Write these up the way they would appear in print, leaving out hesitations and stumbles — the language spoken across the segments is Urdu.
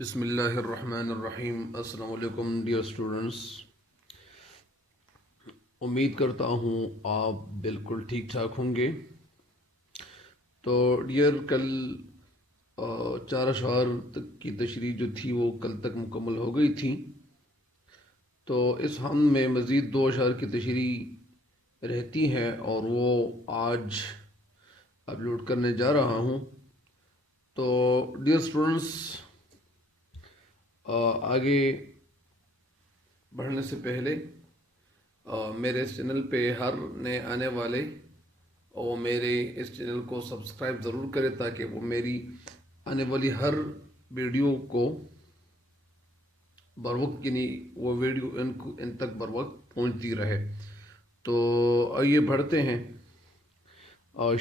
بسم اللہ الرحمن الرحیم۔ السلام علیکم ڈیئر اسٹوڈنٹس، امید کرتا ہوں آپ بالکل ٹھیک ٹھاک ہوں گے۔ تو ڈیئر کل 4 اشعار تک کی تشریح جو تھی وہ کل تک مکمل ہو گئی تھی، تو اس ہم میں مزید 2 اشعار کی تشریح رہتی ہیں اور وہ آج اپلوڈ کرنے جا رہا ہوں۔ تو ڈیئر اسٹوڈنٹس، آگے بڑھنے سے پہلے میرے اس چینل پہ ہر نئے آنے والے اور میرے اس چینل کو سبسکرائب ضرور کرے تاکہ وہ میری آنے والی ہر ویڈیو کو بر وقت، یعنی وہ ویڈیو ان تک بر وقت پہنچتی رہے۔ تو آئیے بڑھتے ہیں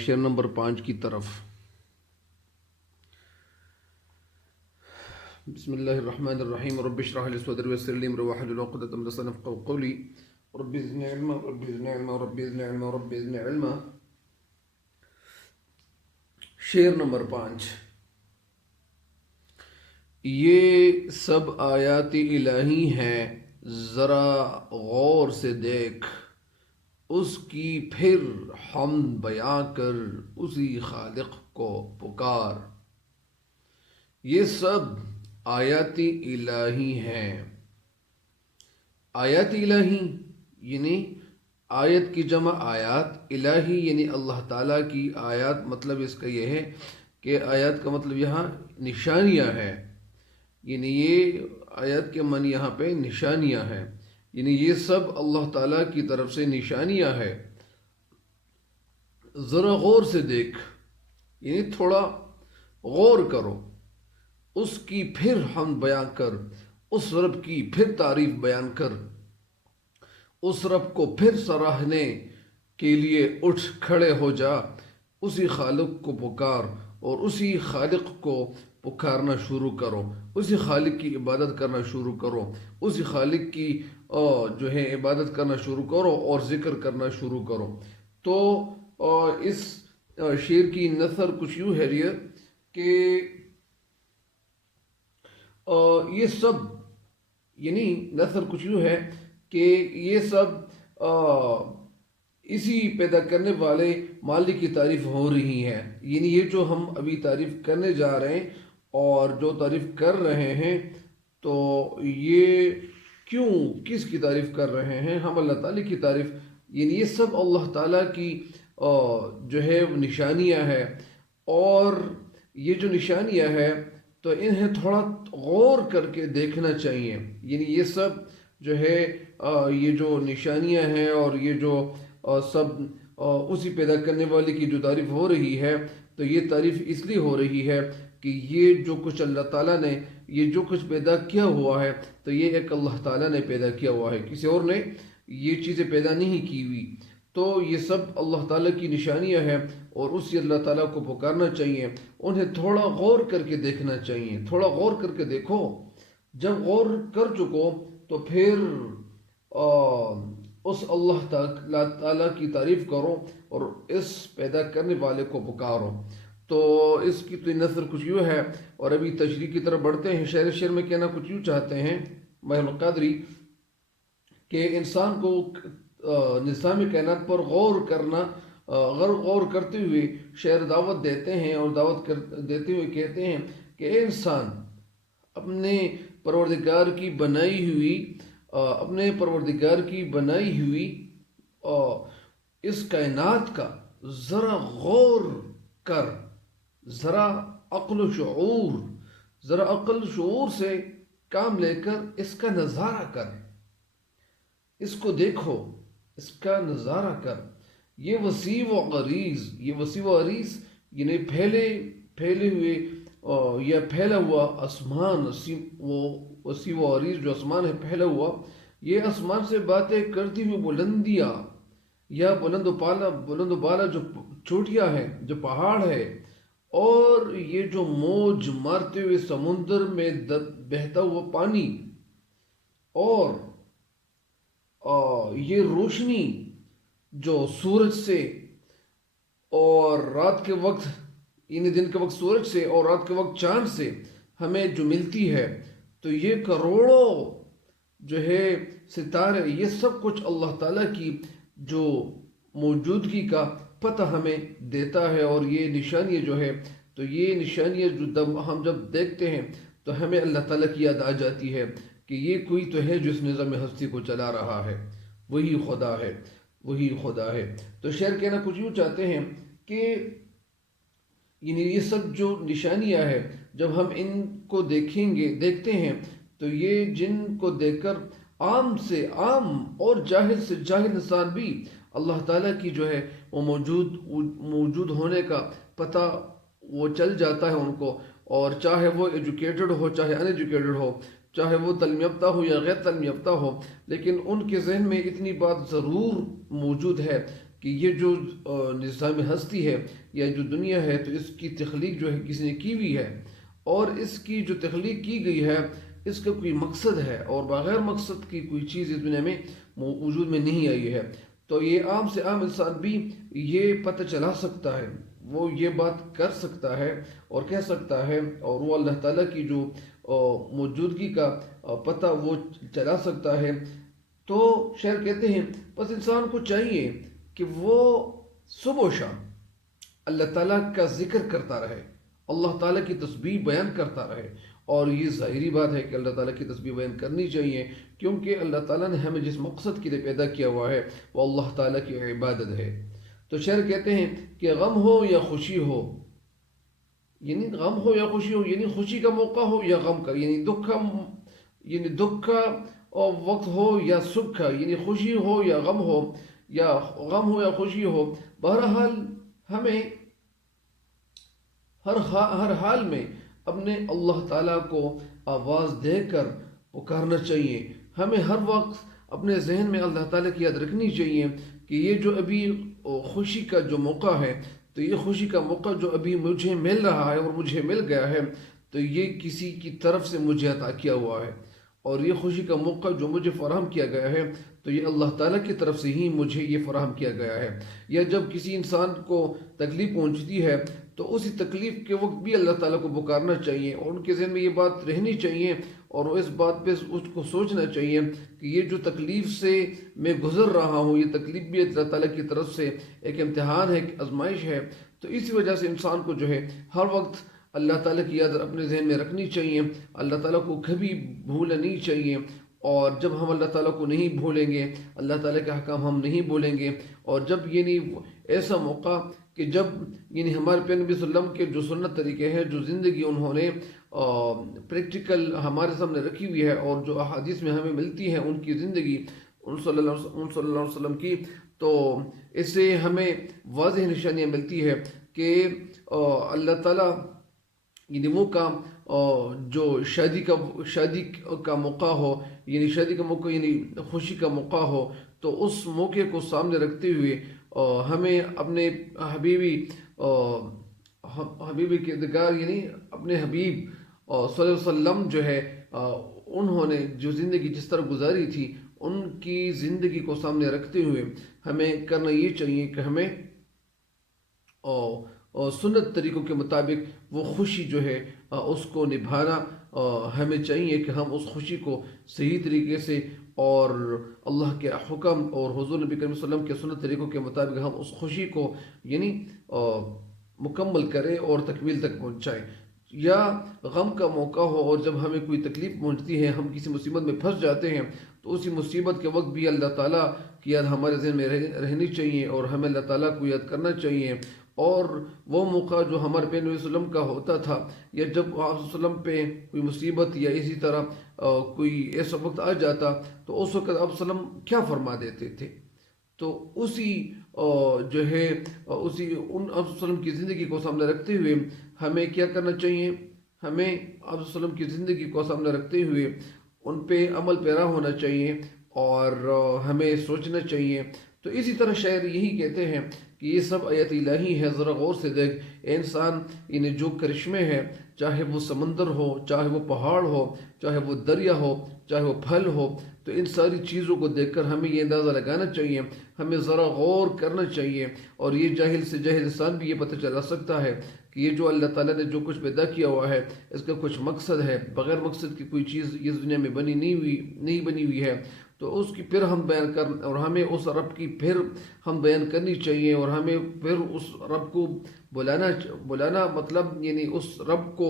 شعر نمبر 5 کی طرف۔ بسم اللہ الرحمن الرحیم۔ رب اشرح لی صدری ویسر لی امری واحلل عقدۃ من لسانی یفقهوا قولی رب زدنی علما رب زدنی علما رب زدنی علما رب زدنی علما۔ شعر نمبر 5۔ یہ سب آیات الہی ہیں، ذرا غور سے دیکھ، اس کی پھر حمد بیاں کر، اسی خالق کو پکار۔ یہ سب آیات الہی ہیں۔ آیات الہی یعنی آیت کی جمع آیات، الہی یعنی اللہ تعالیٰ کی آیات۔ مطلب اس کا یہ ہے کہ آیات کا مطلب یہاں نشانیاں ہیں، یعنی یہ آیات کے معنی یہاں پہ نشانیاں ہیں، یعنی یہ سب اللہ تعالیٰ کی طرف سے نشانیاں ہیں۔ ذرا غور سے دیکھ یعنی تھوڑا غور کرو، اس کی پھر حمد بیان کر، اس رب کی پھر تعریف بیان کر، اس رب کو پھر سراہنے کے لیے اٹھ کھڑے ہو جا، اسی خالق کو پکار اور اسی خالق کو پکارنا شروع کرو، اسی خالق کی عبادت کرنا شروع کرو، اسی خالق کی جو ہے عبادت کرنا شروع کرو اور ذکر کرنا شروع کرو۔ تو اس شعر کی نثر کچھ یوں ہے کہ یہ سب، یعنی نثر کچھ یوں ہے کہ یہ سب اسی پیدا کرنے والے مالک کی تعریف ہو رہی ہے، یعنی یہ جو ہم ابھی تعریف کرنے جا رہے ہیں اور جو تعریف کر رہے ہیں، تو یہ کیوں، کس کی تعریف کر رہے ہیں؟ ہم اللہ تعالیٰ کی تعریف، یعنی یہ سب اللہ تعالیٰ کی جو ہے نشانیاں ہیں، اور یہ جو نشانیاں ہیں تو انہیں تھوڑا غور کر کے دیکھنا چاہیے۔ یعنی یہ سب جو ہے یہ جو نشانیاں ہیں اور یہ جو سب اسی پیدا کرنے والے کی جو تعریف ہو رہی ہے، تو یہ تعریف اس لیے ہو رہی ہے کہ یہ جو کچھ اللہ تعالیٰ نے، یہ جو کچھ پیدا کیا ہوا ہے، تو یہ ایک اللہ تعالیٰ نے پیدا کیا ہوا ہے، کسی اور نے یہ چیزیں پیدا نہیں کی ہوئی۔ تو یہ سب اللہ تعالیٰ کی نشانیاں ہیں اور اسی اللہ تعالیٰ کو پکارنا چاہیے، انہیں تھوڑا غور کر کے دیکھنا چاہیے۔ تھوڑا غور کر کے دیکھو، جب غور کر چکو تو پھر اس اللہ تعالیٰ کی تعریف کرو اور اس پیدا کرنے والے کو پکارو۔ تو اس کی تو نثر کچھ یوں ہے، اور ابھی تشریح کی طرف بڑھتے ہیں۔ شعر میں کہنا کچھ یوں چاہتے ہیں ماہر القادری کہ انسان کو نظام کائنات پر غور کرنا، غور کرتے ہوئے شعر دعوت دیتے ہیں، اور دعوت دیتے ہوئے کہتے ہیں کہ اے انسان، اپنے پروردگار کی بنائی ہوئی اس کائنات کا ذرا غور کر، ذرا عقل و شعور سے کام لے کر اس کا نظارہ کر، اس کو دیکھو، اس کا نظارہ کر۔ یہ وسیع و عریض یعنی پھیلے ہوئے یا پھیلا ہوا آسمان، وہ وسیع و عریض جو آسمان ہے پھیلا ہوا، یہ آسمان سے باتیں کرتی ہوئی بلندیاں یا بلند و بالا جو چوٹیاں ہیں، جو پہاڑ ہے، اور یہ جو موج مارتے ہوئے سمندر میں بہتا ہوا پانی، اور یہ روشنی جو سورج سے اور رات کے وقت، یعنی دن کے وقت سورج سے اور رات کے وقت چاند سے ہمیں جو ملتی ہے، تو یہ کروڑوں جو ہے ستارے، یہ سب کچھ اللہ تعالیٰ کی جو موجودگی کا پتہ ہمیں دیتا ہے۔ اور یہ نشانیاں جو ہے، تو یہ نشانیاں جو ہم جب دیکھتے ہیں تو ہمیں اللہ تعالیٰ کی یاد آ جاتی ہے کہ یہ کوئی تو ہے جو اس نظام ہستی کو چلا رہا ہے، وہی خدا ہے، وہی خدا ہے۔ تو شعر کہنا کچھ یوں چاہتے ہیں کہ یعنی یہ سب جو نشانیاں ہیں، جب ہم ان کو دیکھتے ہیں، تو یہ جن کو دیکھ کر عام سے عام اور جاہل سے جاہل انسان بھی اللہ تعالیٰ کی جو ہے وہ موجود ہونے کا پتہ وہ چل جاتا ہے ان کو۔ اور چاہے وہ ایجوکیٹڈ ہو، چاہے ان ایجوکیٹڈ ہو، چاہے وہ تعلیم یافتہ ہو یا غیر تعلیم یافتہ ہو، لیکن ان کے ذہن میں اتنی بات ضرور موجود ہے کہ یہ جو نظام ہستی ہے یا جو دنیا ہے، تو اس کی تخلیق جو ہے کسی نے کی ہوئی ہے، اور اس کی جو تخلیق کی گئی ہے اس کا کوئی مقصد ہے، اور بغیر مقصد کی کوئی چیز اس دنیا میں وجود میں نہیں آئی ہے۔ تو یہ عام سے عام انسان بھی یہ پتہ چلا سکتا ہے، وہ یہ بات کر سکتا ہے اور کہہ سکتا ہے، اور وہ اللہ تعالیٰ کی جو موجودگی کا پتہ وہ چلا سکتا ہے۔ تو شاعر کہتے ہیں بس انسان کو چاہیے کہ وہ صبح و شام اللہ تعالیٰ کا ذکر کرتا رہے، اللہ تعالیٰ کی تسبیح بیان کرتا رہے۔ اور یہ ظاہری بات ہے کہ اللہ تعالیٰ کی تسبیح بیان کرنی چاہیے، کیونکہ اللہ تعالیٰ نے ہمیں جس مقصد کے لیے پیدا کیا ہوا ہے وہ اللہ تعالیٰ کی عبادت ہے۔ تو شاعر کہتے ہیں کہ غم ہو یا خوشی ہو، یعنی غم ہو یا خوشی ہو، یعنی خوشی کا موقع ہو یا غم کا، یعنی دکھ کا وقت ہو یا سکھ کا، یعنی خوشی ہو یا غم ہو، یا غم ہو یا خوشی ہو، بہرحال ہمیں ہر حال میں اپنے اللہ تعالیٰ کو آواز دے کر پکارنا چاہیے۔ ہمیں ہر وقت اپنے ذہن میں اللہ تعالیٰ کی یاد رکھنی چاہیے کہ یہ جو ابھی خوشی کا جو موقع ہے، تو یہ خوشی کا موقع جو ابھی مجھے مل رہا ہے اور مجھے مل گیا ہے، تو یہ کسی کی طرف سے مجھے عطا کیا ہوا ہے، اور یہ خوشی کا موقع جو مجھے فراہم کیا گیا ہے تو یہ اللہ تعالیٰ کی طرف سے ہی مجھے یہ فراہم کیا گیا ہے۔ یا جب کسی انسان کو تکلیف پہنچتی ہے تو اسی تکلیف کے وقت بھی اللہ تعالیٰ کو پکارنا چاہیے، اور ان کے ذہن میں یہ بات رہنی چاہیے، اور اس بات پہ اس کو سوچنا چاہیے کہ یہ جو تکلیف سے میں گزر رہا ہوں، یہ تکلیف بھی اللہ تعالیٰ کی طرف سے ایک امتحان ہے، ایک آزمائش ہے۔ تو اسی وجہ سے انسان کو جو ہے ہر وقت اللہ تعالیٰ کی یاد اپنے ذہن میں رکھنی چاہیے، اللہ تعالیٰ کو کبھی بھولنا نہیں چاہیے۔ اور جب ہم اللہ تعالیٰ کو نہیں بھولیں گے، اللہ تعالیٰ کے حکام ہم نہیں بھولیں گے، اور جب یعنی ایسا موقع کہ جب یعنی ہمارے پیغمبر نبی صلی اللہ علیہ وسلم کے جو سنت طریقے ہیں، جو زندگی انہوں نے پریکٹیکل ہمارے سامنے رکھی ہوئی ہے، اور جو احادیث میں ہمیں ملتی ہے ان کی زندگی ان صلی اللہ علیہ وسلم کی، تو اس سے ہمیں واضح نشانیاں ملتی ہے کہ اللہ تعالیٰ یعنی وہ کام جو شادی کا موقع ہو، یعنی شادی کا موقع یعنی خوشی کا موقع ہو، تو اس موقع کو سامنے رکھتے ہوئے ہمیں اپنے حبیبی کردگار یعنی اپنے حبیب صلی اللہ علیہ وسلم جو ہے انہوں نے جو زندگی جس طرح گزاری تھی، ان کی زندگی کو سامنے رکھتے ہوئے ہمیں کرنا یہ چاہیے کہ ہمیں اور سنت طریقوں کے مطابق وہ خوشی جو ہے اس کو نبھانا ہمیں چاہیے کہ ہم اس خوشی کو صحیح طریقے سے اور اللہ کے حکم اور حضور نبی کریم صلی اللہ علیہ وسلم کے سنت طریقوں کے مطابق ہم اس خوشی کو یعنی مکمل کریں اور تکمیل تک پہنچائیں۔ یا غم کا موقع ہو اور جب ہمیں کوئی تکلیف پہنچتی ہے، ہم کسی مصیبت میں پھنس جاتے ہیں، تو اسی مصیبت کے وقت بھی اللہ تعالیٰ کی یاد ہمارے ذہن میں رہنی چاہیے، اور ہمیں اللہ تعالیٰ کو یاد کرنا چاہیے۔ اور وہ موقع جو ہمارے پیغمبر نبی صلی اللہ علیہ وسلم کا ہوتا تھا، یا جب آپ صلی اللہ علیہ وسلم پہ کوئی مصیبت یا اسی طرح کوئی ایسا وقت آ جاتا، تو اس وقت آپ صلی اللہ علیہ وسلم کیا فرما دیتے تھے؟ تو اسی جو ہے اسی ان آپ صلی اللہ علیہ وسلم کی زندگی کو سامنے رکھتے ہوئے ہمیں کیا کرنا چاہیے؟ ہمیں آپ صلی اللہ علیہ وسلم کی زندگی کو سامنے رکھتے ہوئے ان پہ عمل پیرا ہونا چاہیے، اور ہمیں سوچنا چاہیے۔ تو اسی طرح شاعر یہی کہتے ہیں کہ یہ سب آیت الہی ہے، ذرا غور سے دیکھ اے انسان، انہیں جو کرشمے ہیں، چاہے وہ سمندر ہو، چاہے وہ پہاڑ ہو، چاہے وہ دریا ہو، چاہے وہ پھل ہو، تو ان ساری چیزوں کو دیکھ کر ہمیں یہ اندازہ لگانا چاہیے، ہمیں ذرا غور کرنا چاہیے۔ اور یہ جاہل سے جاہل انسان بھی یہ پتہ چلا سکتا ہے کہ یہ جو اللہ تعالیٰ نے جو کچھ پیدا کیا ہوا ہے اس کا کچھ مقصد ہے، بغیر مقصد کی کوئی چیز اس دنیا میں نہیں بنی ہوئی ہے، تو اس کی پھر ہم بیان کر، اور ہمیں اس رب کی پھر ہم بیان کرنی چاہیے، اور ہمیں پھر اس رب کو بلانا مطلب یعنی اس رب کو،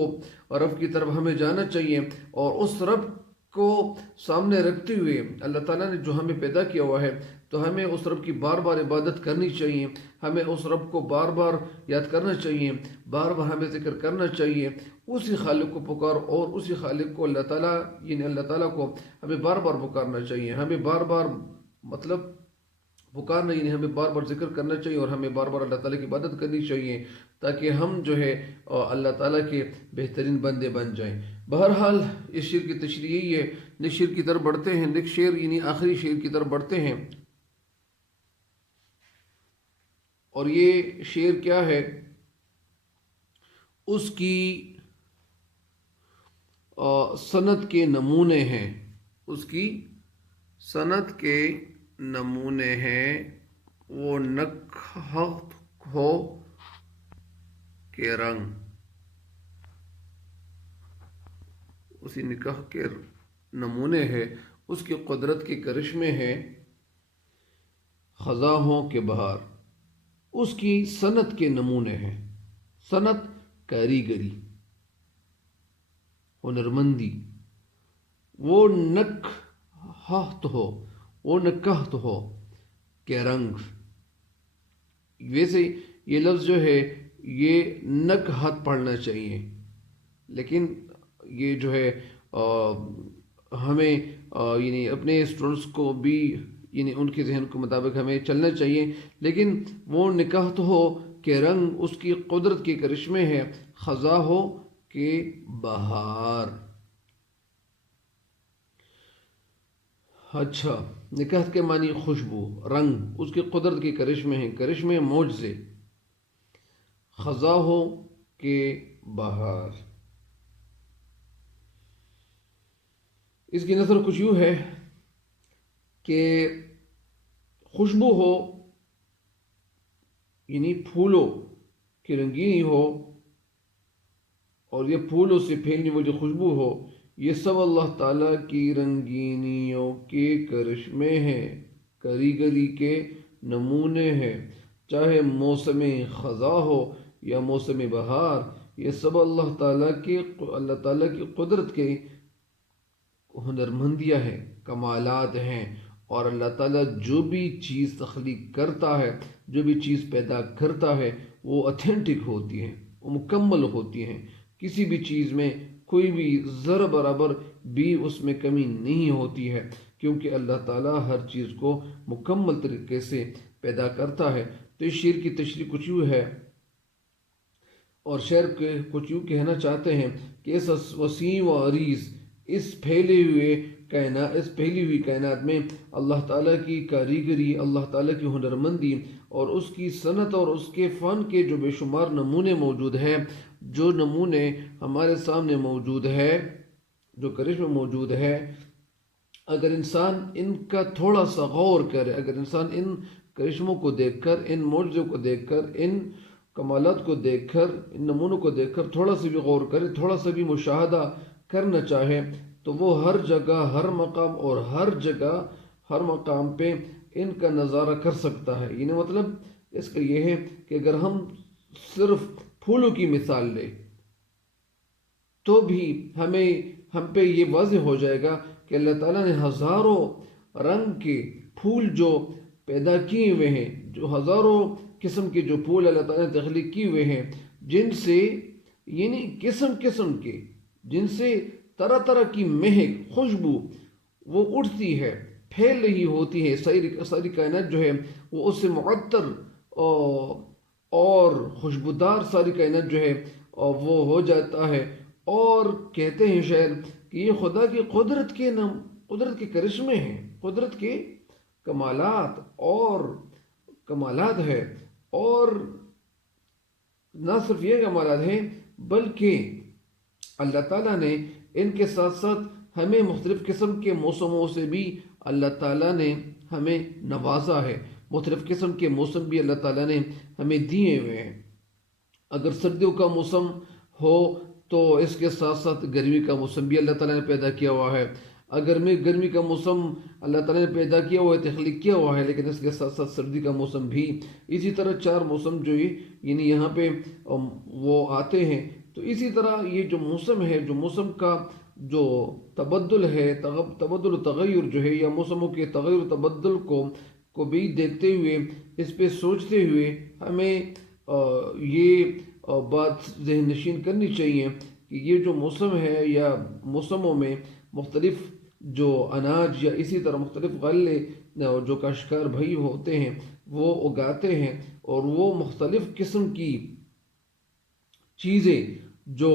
رب کی طرف ہمیں جانا چاہیے، اور اس رب کو سامنے رکھتے ہوئے اللہ تعالیٰ نے جو ہمیں پیدا کیا ہوا ہے تو ہمیں اس رب کی بار بار عبادت کرنی چاہیے، ہمیں اس رب کو بار بار یاد کرنا چاہیے، بار بار ہمیں ذکر کرنا چاہیے، اسی خالق کو پکار، اور اسی خالق کو اللہ تعالیٰ یعنی اللہ تعالیٰ کو ہمیں بار بار پکارنا چاہیے، ہمیں بار بار مطلب پکارنا یعنی ہمیں بار بار ذکر کرنا چاہیے، اور ہمیں بار بار اللہ تعالیٰ کی عبادت کرنی چاہیے تاکہ ہم جو ہے اللہ تعالیٰ کے بہترین بندے بن جائیں۔ بہرحال اس شعر کی تشریح یہی ہے۔ نیکسٹ شعر کی طرف بڑھتے ہیں، نیکسٹ شعر یعنی آخری شعر کی طرف بڑھتے ہیں، اور یہ شعر کیا ہے؟ اس کی صنعت کے نمونے ہیں، اس کی صنعت کے نمونے ہیں، وہ نکہت ہو کے رنگ، اسی نکاح کے نمونے ہے، اس کی قدرت کے کرشمے ہیں، خزاں کے بہار، اس کی صنعت کے نمونے ہیں، صنعت کاریگری، ہنرمندی، وہ نکہت ہو کے رنگ۔ ویسے یہ لفظ جو ہے یہ نکہت پڑھنا چاہیے، لیکن یہ جو ہے ہمیں یعنی اپنے اسٹوڈنٹس کو بھی یعنی ان کے ذہن کے مطابق ہمیں چلنا چاہیے، لیکن وہ نکہت ہو کہ رنگ اس کی قدرت کے کرشمے ہے، خزاں ہو کہ بہار۔ اچھا، نکہت کے معنی خوشبو، رنگ اس کی قدرت کے کرشمے ہیں، کرشمے معجزے، خزاں ہو کہ بہار۔ اس کی نثر کچھ یوں ہے کہ خوشبو ہو یعنی پھولوں کی رنگینی ہو، اور یہ پھولوں سے پھیلنے والی خوشبو ہو، یہ سب اللہ تعالیٰ کی رنگینیوں کے کرشمے ہیں، کاریگری کے نمونے ہیں، چاہے موسم خزاں ہو یا موسم بہار، یہ سب اللہ تعالیٰ کی قدرت کے ہنرمندیاں ہیں، کمالات ہیں، اور اللہ تعالیٰ جو بھی چیز تخلیق کرتا ہے، جو بھی چیز پیدا کرتا ہے، وہ اتھینٹک ہوتی ہیں، وہ مکمل ہوتی ہیں، کسی بھی چیز میں کوئی بھی ذرہ برابر بھی اس میں کمی نہیں ہوتی ہے، کیونکہ اللہ تعالیٰ ہر چیز کو مکمل طریقے سے پیدا کرتا ہے۔ تو اس شعر کی تشریح کچھ یوں ہے، اور شعر کے کچھ یوں کہنا چاہتے ہیں کہ اس وسیع و عریض، اس پھیلی ہوئی کائنات میں اللہ تعالیٰ کی کاریگری، اللہ تعالیٰ کی ہنرمندی اور اس کی صنعت اور اس کے فن کے جو بے شمار نمونے موجود ہیں، جو نمونے ہمارے سامنے موجود ہے، جو کرشمے موجود ہے، اگر انسان ان کا تھوڑا سا غور کرے، اگر انسان ان کرشموں کو دیکھ کر، ان معجزوں کو دیکھ کر، ان کمالات کو دیکھ کر، ان نمونوں کو دیکھ کر تھوڑا سا بھی غور کرے، تھوڑا سا بھی مشاہدہ کرنا چاہے، تو وہ ہر جگہ، ہر مقام اور ہر جگہ، ہر مقام پہ ان کا نظارہ کر سکتا ہے۔ یعنی مطلب اس کا یہ ہے کہ اگر ہم صرف پھولوں کی مثال لیں تو بھی ہم پہ یہ واضح ہو جائے گا کہ اللہ تعالیٰ نے ہزاروں رنگ کے پھول جو پیدا کیے ہوئے ہیں، جو ہزاروں قسم کے جو پھول اللہ تعالیٰ نے تخلیق کیے ہوئے ہیں، جن سے یعنی قسم کے، جن سے طرح طرح کی مہک، خوشبو وہ اٹھتی ہے، پھیل رہی ہوتی ہے، ساری کائنات جو ہے وہ اس سے معطر اور خوشبودار ساری کائنات جو ہے وہ ہو جاتا ہے۔ اور کہتے ہیں شاعر کہ یہ خدا کی قدرت کے کرشمے ہیں، قدرت کے کمالات ہے، اور نہ صرف یہ کمالات ہیں بلکہ اللہ تعالیٰ نے ان کے ساتھ ساتھ ہمیں مختلف قسم کے موسموں سے بھی اللہ تعالیٰ نے ہمیں نوازا ہے، مختلف قسم کے موسم بھی اللہ تعالیٰ نے ہمیں دیے ہوئے ہیں۔ اگر سردیوں کا موسم ہو تو اس کے ساتھ ساتھ گرمی کا موسم بھی اللہ تعالیٰ نے پیدا کیا ہوا ہے. اگر میں گرمی کا موسم اللہ تعالیٰ نے پیدا کیا ہوا ہے، تخلیق کیا ہوا ہے، لیکن اس کے ساتھ ساتھ سردی کا موسم بھی. اسی طرح چار موسم جو یعنی یہاں پہ وہ آتے ہیں. تو اسی طرح یہ جو موسم ہے، جو موسم کا جو تبدل ہے، تبدل و تغیر جو ہے، یا موسموں کے تغیر و تبدل کو بھی دیکھتے ہوئے، اس پہ سوچتے ہوئے ہمیں یہ بات ذہن نشین کرنی چاہیے کہ یہ جو موسم ہے، یا موسموں میں مختلف جو اناج یا اسی طرح مختلف غلے جو کاشتکار بھائی ہوتے ہیں وہ اگاتے ہیں، اور وہ مختلف قسم کی چیزیں جو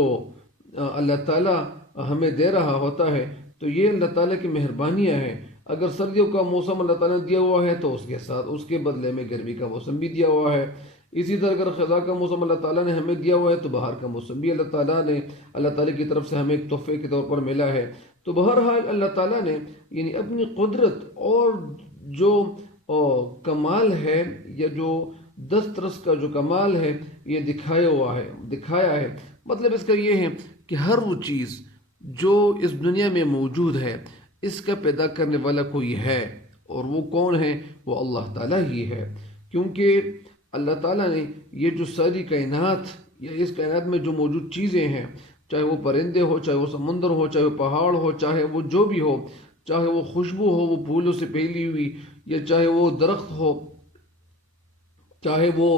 اللہ تعالیٰ ہمیں دے رہا ہوتا ہے. تو یہ اللہ تعالیٰ کی مہربانیاں ہیں. اگر سردیوں کا موسم اللہ تعالیٰ نے دیا ہوا ہے تو اس کے ساتھ اس کے بدلے میں گرمی کا موسم بھی دیا ہوا ہے. اسی طرح اگر خزاں کا موسم اللہ تعالیٰ نے ہمیں دیا ہوا ہے تو بہار کا موسم بھی اللہ تعالیٰ کی طرف سے ہمیں ایک تحفے کے طور پر ملا ہے. تو بہرحال اللہ تعالیٰ نے یعنی اپنی قدرت اور جو کمال ہے، یا جو دسترس کا جو کمال ہے، یہ دکھایا ہے. مطلب اس کا یہ ہے کہ ہر وہ چیز جو اس دنیا میں موجود ہے، اس کا پیدا کرنے والا کوئی ہے، اور وہ کون ہے؟ وہ اللہ تعالیٰ ہی ہے. کیونکہ اللہ تعالیٰ نے یہ جو ساری کائنات، یا اس کائنات میں جو موجود چیزیں ہیں، چاہے وہ پرندے ہو، چاہے وہ سمندر ہو، چاہے وہ پہاڑ ہو، چاہے وہ جو بھی ہو، چاہے وہ خوشبو ہو وہ پھولوں سے پھیلی ہوئی، یا چاہے وہ درخت ہو، چاہے وہ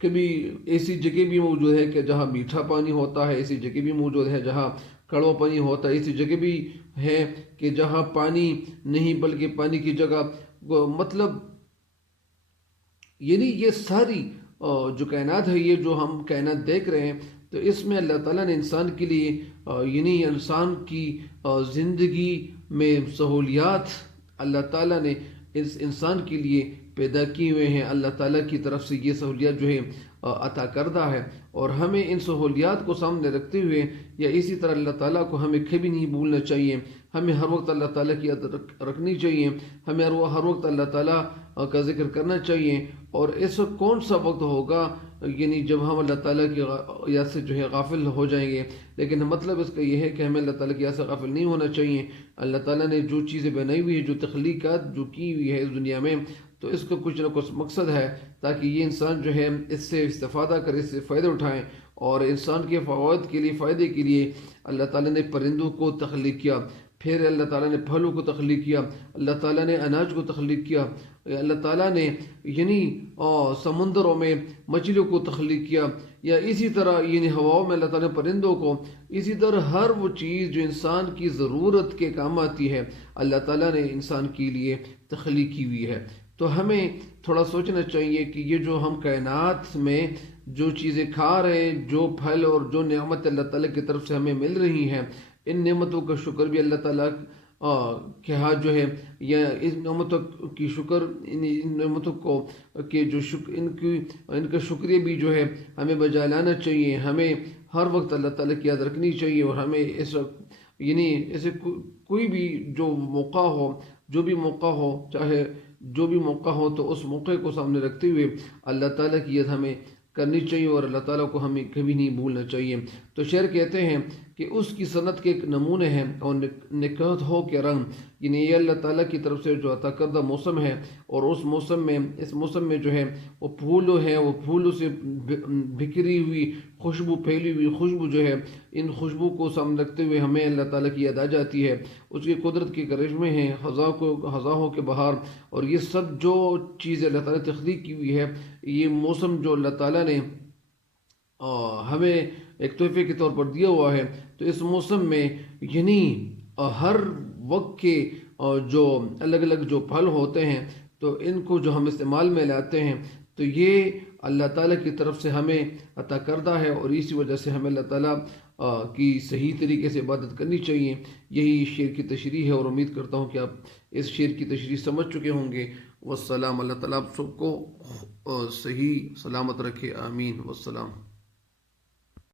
کبھی ایسی جگہ بھی موجود ہے کہ جہاں میٹھا پانی ہوتا ہے، ایسی جگہ بھی موجود ہے جہاں کڑوا پانی ہوتا ہے، ایسی جگہ بھی ہے کہ جہاں پانی نہیں بلکہ پانی کی جگہ مطلب یعنی یہ ساری جو کائنات ہے، یہ جو ہم کائنات دیکھ رہے ہیں، تو اس میں اللہ تعالیٰ نے انسان کے لیے یعنی انسان کی زندگی میں سہولیات اللہ تعالیٰ نے اس انسان کے لیے پیدا کیے ہوئے ہیں. اللہ تعالیٰ کی طرف سے یہ سہولیات جو ہے عطا کردہ ہے، اور ہمیں ان سہولیات کو سامنے رکھتے ہوئے، یا اسی طرح اللہ تعالیٰ کو ہمیں کبھی نہیں بھولنا چاہیے. ہمیں ہر وقت اللہ تعالیٰ کی یاد رکھنی چاہیے. ہمیں ہر وقت اللہ تعالیٰ کا ذکر کرنا چاہیے. اور اس وقت کون سا وقت ہوگا یعنی جب ہم اللہ تعالیٰ کی یاد سے جو ہے غافل ہو جائیں گے. لیکن مطلب اس کا یہ ہے کہ ہمیں اللہ تعالیٰ کی یاد سے غافل نہیں ہونا چاہیے. اللہ تعالیٰ نے جو چیزیں بنائی ہوئی ہے، جو تخلیقات جو کی ہوئی ہے اس دنیا میں، تو اس کا کچھ نہ کچھ مقصد ہے تاکہ یہ انسان جو ہے اس سے استفادہ کرے، اس سے فائدہ اٹھائیں. اور انسان کے فوائد کے لیے، فائدے کے لیے اللہ تعالیٰ نے پرندوں کو تخلیق کیا، پھر اللہ تعالیٰ نے پھلوں کو تخلیق کیا، اللہ تعالیٰ نے اناج کو تخلیق کیا، اللہ تعالیٰ نے یعنی سمندروں میں مچھلیوں کو تخلیق کیا، یا اسی طرح یعنی ہواؤں میں اللہ تعالیٰ نے پرندوں کو. اسی طرح ہر وہ چیز جو انسان کی ضرورت کے کام آتی ہے، اللہ تعالیٰ نے انسان کے لیے تخلیق کی ہوئی ہے. تو ہمیں تھوڑا سوچنا چاہیے کہ یہ جو ہم کائنات میں جو چیزیں کھا رہے ہیں، جو پھل اور جو نعمت اللہ تعالیٰ کی طرف سے ہمیں مل رہی ہیں، ان نعمتوں کا شکر بھی اللہ تعالیٰ کے ہاتھ جو ہے، یا اس نعمتوں کی شکر ان نعمتوں کو کہ جو ان کا شکریہ بھی جو ہے ہمیں بجا لانا چاہیے. ہمیں ہر وقت اللہ تعالیٰ کی یاد رکھنی چاہیے. اور ہمیں اس وقت یعنی ایسے کوئی بھی جو موقع ہو، جو بھی موقع ہو، چاہے جو بھی موقع ہو، تو اس موقع کو سامنے رکھتے ہوئے اللہ تعالیٰ کی یاد ہمیں کرنی چاہیے، اور اللہ تعالیٰ کو ہمیں کبھی نہیں بھولنا چاہیے. تو شعر کہتے ہیں کہ اس کی صنعت کے ایک نمونے ہیں، اور نکہت ہو کے رنگ، یعنی یہ اللہ تعالیٰ کی طرف سے جو عطا کردہ موسم ہے. اور اس موسم میں جو ہے وہ پھولوں سے بکھری ہوئی خوشبو، پھیلی ہوئی خوشبو جو ہے، ان خوشبو کو سامنے رکھتے ہوئے ہمیں اللہ تعالیٰ کی یاد آ جاتی ہے. اس کی قدرت کے کرشمے ہیں، خزاں کے بہار، اور یہ سب جو چیزیں اللہ تعالیٰ نے تخلیق کی ہوئی ہے، یہ موسم جو اللہ تعالیٰ نے ہمیں ایک تحفے کے طور پر دیا ہوا ہے. تو اس موسم میں یعنی ہر وقت کے جو الگ الگ جو پھل ہوتے ہیں، تو ان کو جو ہم استعمال میں لاتے ہیں، تو یہ اللہ تعالیٰ کی طرف سے ہمیں عطا کردہ ہے. اور اسی وجہ سے ہمیں اللہ تعالیٰ کی صحیح طریقے سے عبادت کرنی چاہیے. یہی شعر کی تشریح ہے، اور امید کرتا ہوں کہ آپ اس شعر کی تشریح سمجھ چکے ہوں گے. والسلام. اللہ تعالیٰ آپ سب کو صحیح سلامت رکھے. آمین. والسلام.